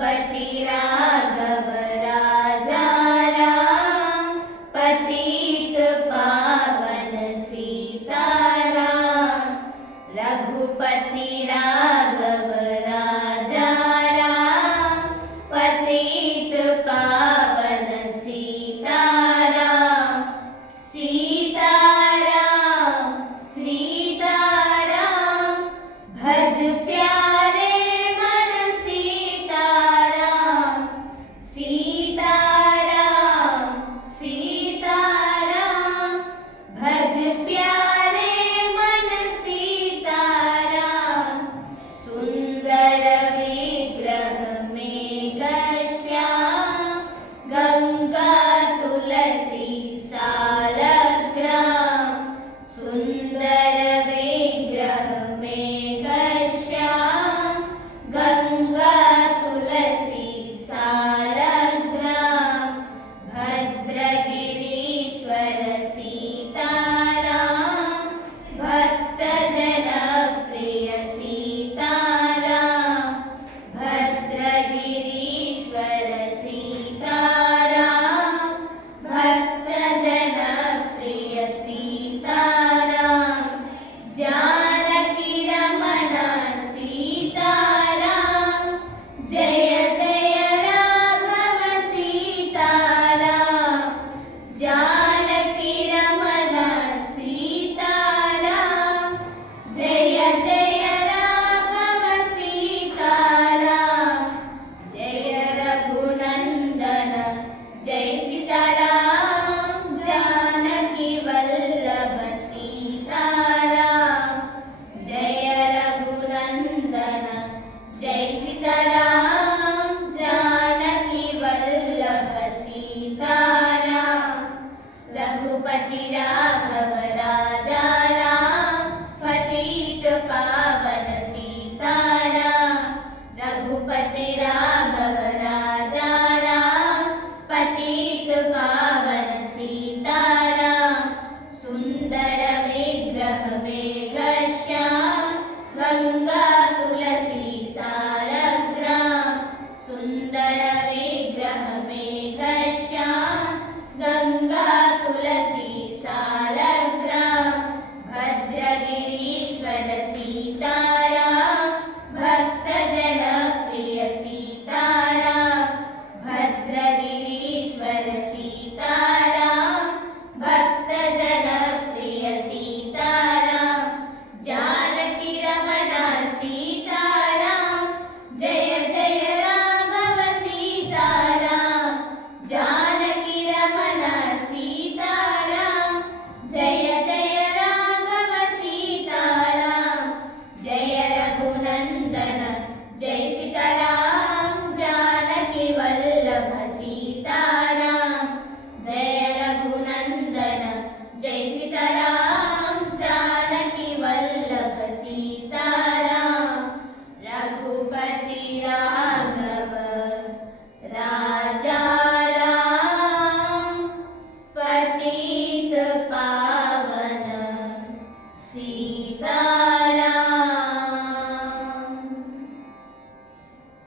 रघुपति राघव राजा राम, पतित पावन सीताराम। रघुपति राघव राजा राम, पतित पावन सीताराम। सीताराम सीताराम भज प्यारे मन सीताराम। सीताराम सीताराम भज प्यारे मन सीताराम। सुंदर विग्रह मेघश्याम, गंगा तुलसी सालग्राम। सुंदर विग्रह मेघश्याम, गंगा तुलसी सालग्राम। भद्रगिरीश्वर सीताराम, भक्तजन प्रिय सीताराम। भद्रगिरीश्वर सीताराम, भक्तजन प्रिय सीताराम। जानकी रमण सीताराम, जय जय राघव सीताराम। जानकी रमण सीताराम, जय जय राघव सीताराम। जय रघुनंदन जय सीताराम, जानकी वल्लभ सीताराम। जय रघुनंदन जय सीताराम, जानकी वल्लभ सीताराम। रघुपति राघव राजा राम, पतित पावन सीताराम। रघुपति राघव राजा राम, पतित पावन सीताराम। सुंदर विग्रह मेघश्याम, गंगा तुलसी सालग्राम। सुंदर विग्रह मेघश्याम, गंगा तुलसी सालग्राम। भद्रगिरीश्वर सीता